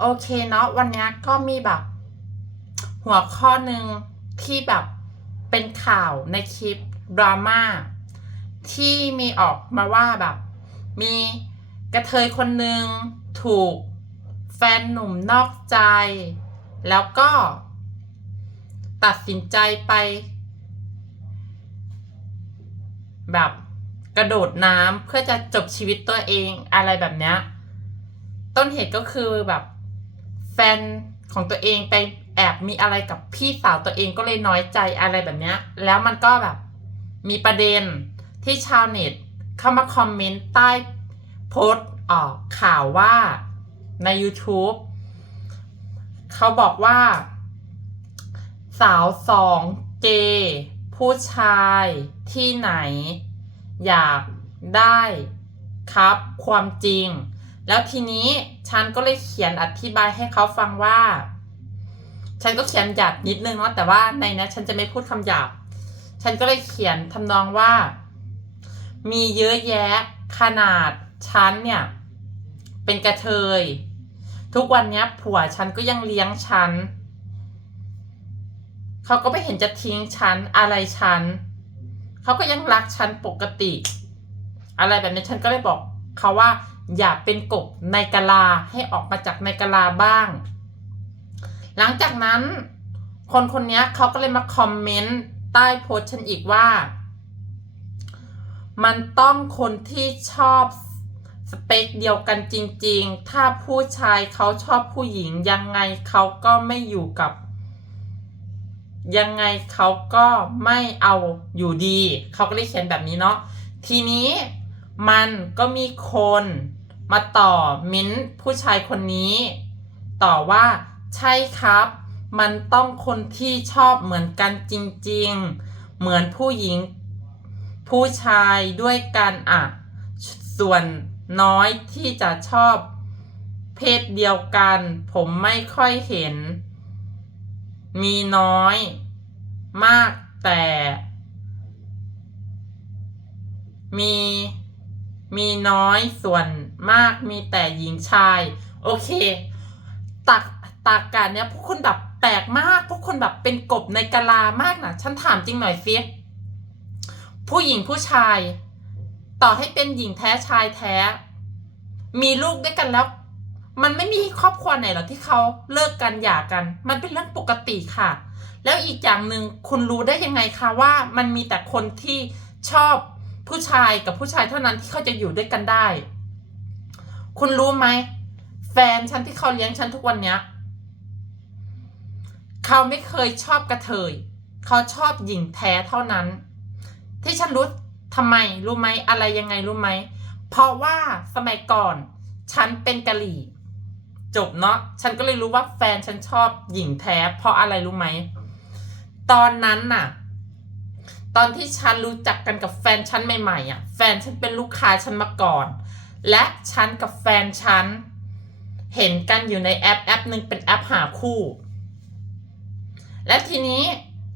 โอเคเนาะวันนี้ก็มีแบบ หัวข้อหนึ่งที่แบบเป็นข่าวในคลิปดราม่าที่มีออกมาว่าแบบ มีกระเทยคนหนึ่งถูกแฟนหนุ่มนอกใจ แล้วก็ตัดสินใจไป แบบกระโดดน้ำเพื่อจะจบชีวิตตัวเองอะไรแบบเนี้ยต้นเหตุก็คือแบบ แฟนของตัวเองไปแอบมีอะไรกับพี่สาวตัวเองก็เลยน้อยใจอะไรแบบเนี้ย แล้วมันก็แบบมีประเด็นที่ชาวเน็ตเข้ามาคอมเมนต์ใต้โพสต์ออกข่าวว่าใน YouTube เขาบอกว่า สาวสองเกย์ผู้ชายที่ไหน อยากได้ครับความจริง แล้วทีนี้ฉันก็เลยเขียนอธิบายให้เขาฟังว่า ฉันก็เขียนหยาบนิดนึงเนาะแต่ว่าในนี้ฉันจะไม่พูดคำหยาบ ฉันก็เลยเขียนทำนองว่า มีเยอะแยะขนาดฉันเนี่ย เป็นกระเทย ทุกวันเนี้ยผัวฉันก็ยังเลี้ยงฉันเขาก็ไม่เห็นจะทิ้งฉันอะไรฉันเขาก็ยังรักฉันปกติ อะไรแบบนี้ฉันก็เลยบอกเขาว่า อย่าเป็นกบในกะลาให้ออกมาจากในกะลาบ้าง หลังจากนั้น คนคนนี้เขาก็เลยมาคอมเมนต์ใต้โพสต์ฉันอีกว่า มันต้องคนที่ชอบสเปคเดียวกันจริง ๆ ถ้าผู้ชายเขาชอบผู้หญิงยังไงเขาก็ไม่อยู่กับ ยังไงเขาก็ไม่เอาอยู่ดี เขาก็เลยเขียนแบบนี้เนาะทีนี้ มันก็มีคนมาต่อมิ้นผู้ชายคนนี้ ต่อว่าใช่ครับ มันต้องคนที่ชอบเหมือนกันจริงๆ เหมือนผู้หญิง ผู้ชายด้วยกันอะ ส่วนน้อยที่จะชอบเพศเดียวกัน ผมไม่ค่อยเห็น มีน้อย มากแต่ มี มีน้อยส่วนมากมีแต่หญิงชาย โอเคตักตากการเนี้ยพวกคุณแบบแปลกมากพวกคุณแบบเป็นกบในกะลามากนะฉันถามจริงหน่อยสิผู้หญิงผู้ชาย ต่อให้เป็นหญิงแท้ชายแท้ มีลูกด้วยกันแล้ว มันไม่มีครอบครัวไหนหรอกที่เขาเลิกกันหย่ากัน มันเป็นเรื่องปกติค่ะ แล้วอีกอย่างหนึ่งคุณรู้ได้ยังไงคะว่า มันมีแต่คนที่ชอบ ผู้ชายกับผู้ชายเท่านั้นที่เขาจะอยู่ด้วยกันได้ คุณรู้ไหม แฟนฉันที่เขาเลี้ยงฉันทุกวันเนี้ยเขาไม่เคยชอบกระเทย เขาชอบหญิงแท้เท่านั้น ที่ฉันรู้ทำไมรู้ไหมอะไรยังไงรู้ไหม เพราะว่าสมัยก่อน ฉันเป็นกะหรี่ จบเนาะฉันก็เลยรู้ว่าแฟนฉันชอบหญิงแท้ เพราะอะไรรู้ไหม ตอนนั้นน่ะ ตอนที่ฉันรู้จักกันกับแฟนฉันใหม่ๆอะแฟนฉันเป็นลูกค้าฉันมาก่อน และฉันกับแฟนฉันเห็นกันอยู่ในแอปแอปหนึ่งเป็นแอปหาคู่ และทีนี้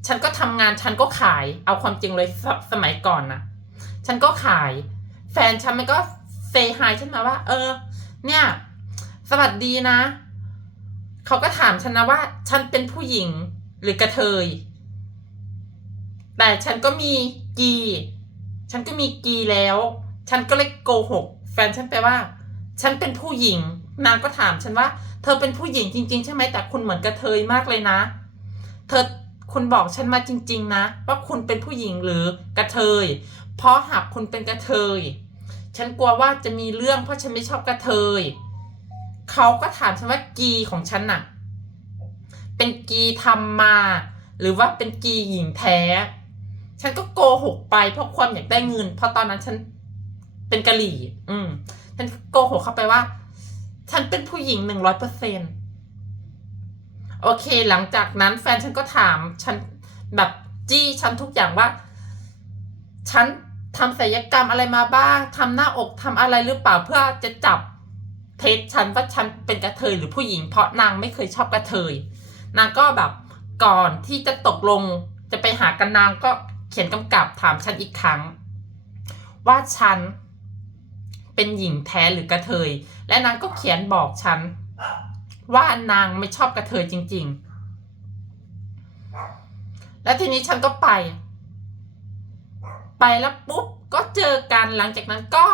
ฉันก็ทำงานฉันก็ขายเอาความจริงเลยสสมัยก่อนนะฉันก็ขาย แฟนฉันมันก็เซฮายฉันมาว่า เออ เนี่ย สวัสดีนะ เขาก็ถามฉันนะว่า ฉันเป็นผู้หญิงหรือกระเทย แต่ฉันก็มีกี ฉันก็มีกีแล้ว ฉันก็เลยโกหก แฟนฉันไปว่า ฉันเป็นผู้หญิง นางก็ถามฉันว่า เธอเป็นผู้หญิงจริง ๆ ใช่ไหมแต่คุณเหมือนกระเทยมากเลยนะ เธอคุณบอกฉันมาจริง ๆ นะ ว่าคุณเป็นผู้หญิงหรือกระเทย เพราะหากคุณเป็นกระเทย ฉันกลัวว่าจะมีเรื่องเพราะฉันไม่ชอบกระเทย เขาก็ถามฉันว่ากีของฉันน่ะ เป็นกีทำมา หรือว่าเป็นกีหญิงแท้ ฉันก็โกหกไปเพราะความอยากได้เงิน เพราะตอนนั้นฉันเป็นกะหรี่ อืม ฉันโกหกเข้าไปว่า ฉันเป็นผู้หญิงหนึ่งร้อยเปอร์เซ็นโอเค หลังจากนั้นแฟนฉันก็ถาม ฉันแบบจี้ฉันทุกอย่างว่า ฉันทำศัลยกรรมอะไรมาบ้างทำหน้าอกทำอะไรหรือเปล่าเพื่อจะจับเทสฉันว่าฉันเป็นกระเทยหรือผู้หญิงเพราะนางไม่เคยชอบกระเทย นางก็แบบก่อนที่จะตกลงจะไปหากันนางก็ เขียนกำกับถามฉันอีกครั้ง ว่าฉันเป็นหญิงแท้หรือกระเทย และนางก็เขียนบอกฉัน ว่านางไม่ชอบกระเทยจริง ๆ แล้วทีนี้ฉันก็ไป ไปแล้วปุ๊บก็เจอกันหลังจากนั้นก็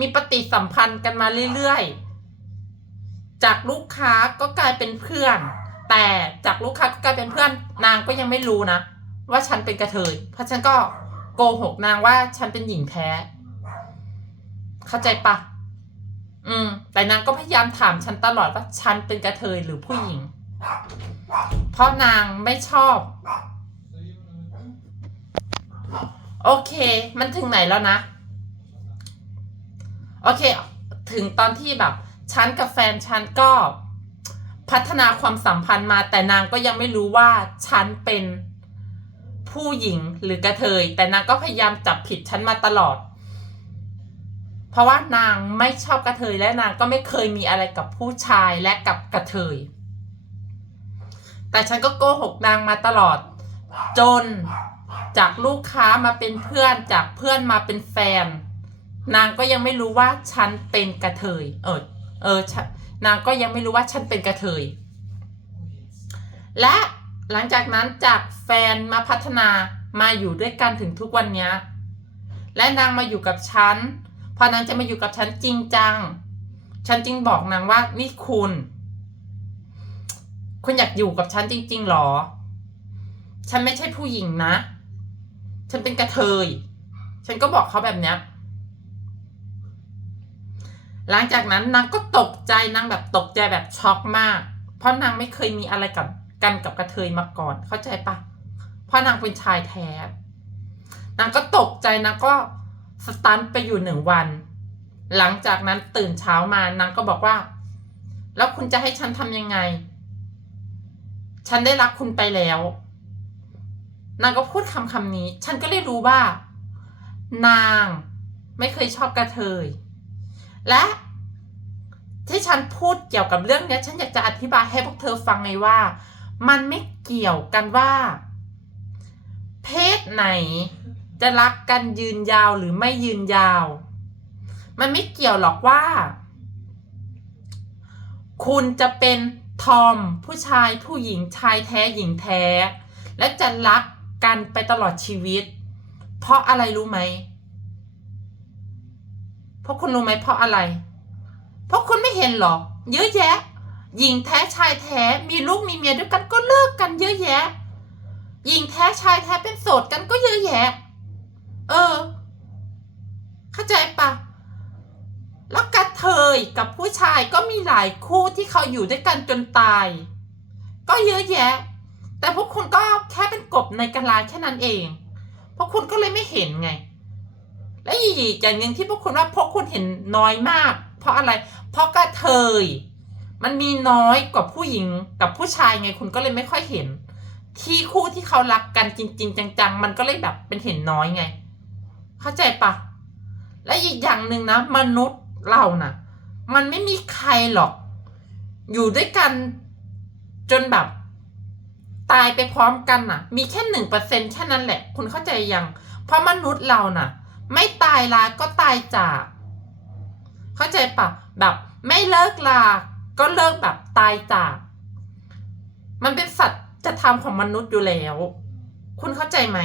มีปฏิสัมพันธ์กันมาเรื่อยๆ จากลูกค้าก็กลายเป็นเพื่อน แต่จากลูกค้าก็กลายเป็นเพื่อนนางก็ยังไม่รู้นะ ว่าฉันเป็นกระเทยเพราะฉันก็โกหกนางว่าฉันเป็นหญิงแท้ เข้าใจปะอืม แต่นางก็พยายามถามฉันตลอดว่าฉันเป็นกระเทยหรือผู้หญิง เพราะนางไม่ชอบ โอเค มันถึงไหนแล้วนะ โอเค ถึงตอนที่แบบฉันกับแฟนฉันก็พัฒนาความสัมพันธ์มาแต่นางก็ยังไม่รู้ว่าฉันเป็น ผู้หญิงหรือกระเทย แต่นางก็พยายามจับผิดฉันมาตลอด เพราะว่านางไม่ชอบกระเทยและนางก็ไม่เคยมีอะไรกับผู้ชายและกับกระเทย แต่ฉันก็โกหกนางมาตลอด จนจากลูกค้ามาเป็นเพื่อนจากเพื่อนมาเป็นแฟน นางก็ยังไม่รู้ว่าฉันเป็นกระเทย เออเออฉันนางก็ยังไม่รู้ว่าฉันเป็นกระเทย และ หลังจากนั้นจากแฟนมาพัฒนามาอยู่ด้วยกันถึงทุกวันนี้ และนางมาอยู่กับฉัน พอนางจะมาอยู่กับฉันจริงจัง ฉันจึงบอกนางว่านี่คุณ คุณอยากอยู่กับฉันจริง ๆหรอ ฉันไม่ใช่ผู้หญิงนะ ฉันเป็นกระเทย ฉันก็บอกเขาแบบเนี้ยหลังจากนั้นนางก็ตกใจนางแบบตกใจแบบช็อกมาก เพราะนางไม่เคยมีอะไรกับ กันกับกระเทยมาก่อน เข้าใจปะเพราะนางเป็นชายแท้นางก็ตกใจนางก็สตันไปอยู่หนึ่งวัน หลังจากนั้นตื่นเช้ามานางก็บอกว่า แล้วคุณจะให้ฉันทำยังไง ฉันได้รักคุณไปแล้ว นางก็พูดคำคำนี้ ฉันก็เลยรู้ว่า นางไม่เคยชอบกระเทย และที่ฉันพูดเกี่ยวกับเรื่องนี้ฉันอยากจะอธิบายให้พวกเธอฟังไงว่า มันไม่เกี่ยวกันว่า เพศไหนจะรักกันยืนยาวหรือไม่ยืนยาว มันไม่เกี่ยวหรอกว่า คุณจะเป็นทอมผู้ชายผู้หญิงชายแท้หญิงแท้ และจะรักกันไปตลอดชีวิต เพราะอะไรรู้ไหมเพราะคุณรู้ไหมเพราะอะไร เพราะคุณไม่เห็นหรอเยอะแยะ หญิงแท้ชายแท้มีลูกมีเมียด้วยกันก็เลิกกันเยอะแยะ หญิงแท้ชายแท้เป็นโสดกันก็เยอะแยะ เออ เข้าใจปะแล้วกระเทยกับผู้ชายก็มีหลายคู่ที่เขาอยู่ด้วยกันจนตาย ก็เยอะแยะ แต่พวกคุณก็แค่เป็นกบในกะลาแค่นั้นเอง พวกคุณก็เลยไม่เห็นไง และอีกอย่างหนึ่งที่พวกคุณว่าพวกคุณเห็นน้อยมาก เพราะอะไร เพราะกระเทย มันมีน้อยกว่าผู้หญิงกับผู้ชายไงคุณก็เลยไม่ค่อยเห็น ที่คู่ที่เขารักกันจริง ๆ จัง ๆ มันก็เลยแบบเป็นเห็นน้อยไง เข้าใจปะและอีกอย่างหนึ่งนะ มนุษย์เรานะ่ะ มันไม่มีใครหรอก อยู่ด้วยกันจนแบบตายไปพร้อมกันน่ะ มีแค่หนึ่งเปอร์เซ็นแค่นั้นแหละ คุณเข้าใจยัง เพราะมนุษย์เราน่ะ ไม่ตายลาก็ตายจาก เข้าใจปะแบบไม่เลิกลา ก็เลิกแบบตายจาก มันเป็นสัตว์จะทำของมนุษย์อยู่แล้ว คุณเข้าใจไหม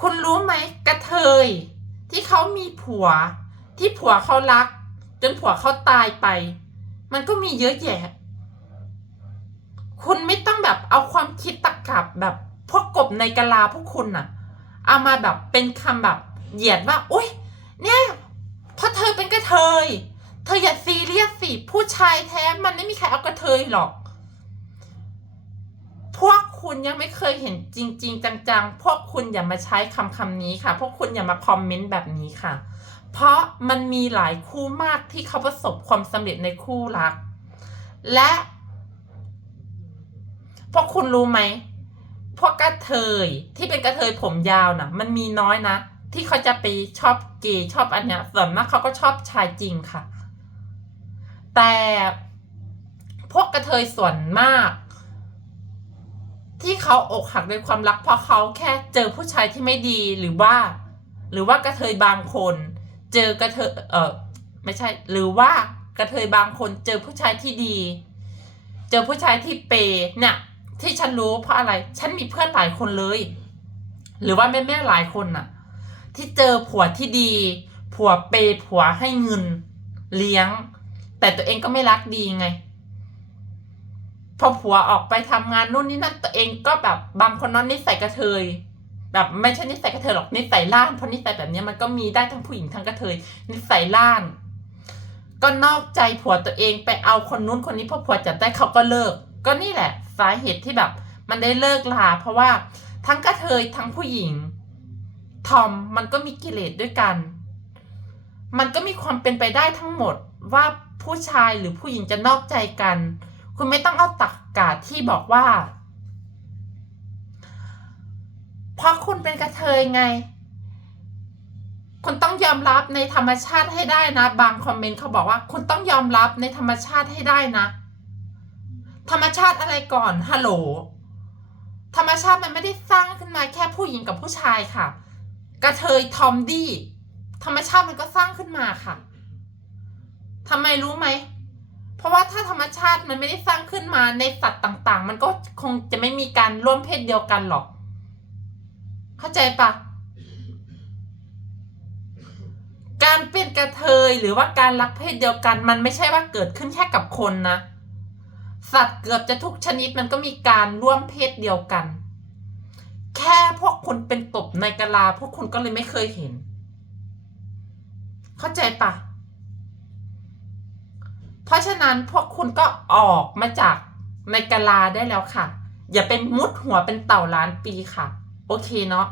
คุณรู้ไหมกระเทย ที่เขามีผัว ที่ผัวเขารัก จนผัวเขาตายไป มันก็มีเยอะแยะ คุณไม่ต้องแบบเอาความคิดตะกับแบบพวกกบในกะลาพวกคุณน่ะ เอามาแบบเป็นคำแบบเหยียดว่า อุ้ยเนี่ย เพราะเธอเป็นกระเทย เธออย่าซีเรียสสิ ผู้ชายแท้มันไม่มีใครเอากระเทยหรอก พวกคุณยังไม่เคยเห็นจริง ๆ จังๆ พวกคุณอย่ามาใช้คำคำนี้ค่ะ พวกคุณอย่ามาคอมเมนต์แบบนี้ค่ะ เพราะมันมีหลายคู่มากที่เขาประสบความสำเร็จในคู่รัก และพวกคุณรู้ไหมพวกกระเทยที่เป็นกระเทยผมยาวนะมันมีน้อยนะ ที่เขาจะไปชอบเกย์ชอบอันเนี้ยส่วนมากเขาก็ชอบชายจริงค่ะ แต่พวกกระเทยส่วนมาก ที่เขาอกหักในความรักเพราะเขาแค่เจอผู้ชายที่ไม่ดีหรือว่า หรือว่ากระเทยบางคน เจอกระเทยเออไม่ใช่ หรือว่ากระเทยบางคนเจอผู้ชายที่ดี เจอผู้ชายที่เปเนี่ยที่ฉันรู้เพราะอะไร ฉันมีเพื่อนหลายคนเลย หรือว่าแม่แม่หลายคนน่ะ ที่เจอผัวที่ดี ผัวเปย์ผัวให้เงิน เลี้ยง แต่ตัวเองก็ไม่รักดีไง พอผัวออกไปทำงานนู่นนี่นั่นตัวเองก็แบบบางคนนั้นนิสัยกระเทยแบบไม่ใช่นิสัยกระเทยหรอกนิสัยล่านเพราะนิสัยแบบนี้มันก็มีได้ทั้งผู้หญิงทั้งกระเทยนิสัยล่าน ก็นอกใจผัวตัวเองไปเอาคนนู้นคนนี้พราะผัวจับได้เขาก็เลิก ก็นี่แหละสาเหตุที่แบบ มันได้เลิกลาเพราะว่าทั้งกระเทยทั้งผู้หญิง ทอมมันก็มีกิเลสด้วยกัน มันก็มีความเป็นไปได้ทั้งหมดว่าผู้ชายหรือผู้หญิงจะนอกใจกัน คุณไม่ต้องเอาตักกาที่บอกว่า เพราะคุณเป็นกระเทยไง คุณต้องยอมรับในธรรมชาติให้ได้นะ บางคอมเมนต์เขาบอกว่า คุณต้องยอมรับในธรรมชาติให้ได้นะ ธรรมชาติอะไรก่อนฮัลโหลธรรมชาติมันไม่ได้สร้างขึ้นมาแค่ผู้หญิงกับผู้ชายค่ะ กระเทยทอมดี้ธรรมชาติมันก็สร้างขึ้นมาค่ะทำไมรู้ไหม เพราะว่าถ้าธรรมชาติมันไม่ได้สร้างขึ้นมาในสัตว์ต่าง ๆ มันก็คงจะไม่มีการร่วมเพศเดียวกันหรอก เข้าใจปะการเป็นกระเทยหรือว่าการรักเพศเดียวกัน มันไม่ใช่ว่าเกิดขึ้นแค่กับคนนะ สัตว์เกือบจะทุกชนิดมันก็มีการร่วมเพศเดียวกัน ค่พวกคุณเป็นตบในกะลา พวกคุณก็เลยไม่เคยเห็น เข้าใจปะเพราะฉะนั้นพวกคุณก็ออกมาจากในกะลาได้แล้วค่ะ อย่าเป็นมุดหัวเป็นเต่าล้านปีค่ะ โอเคเนาะ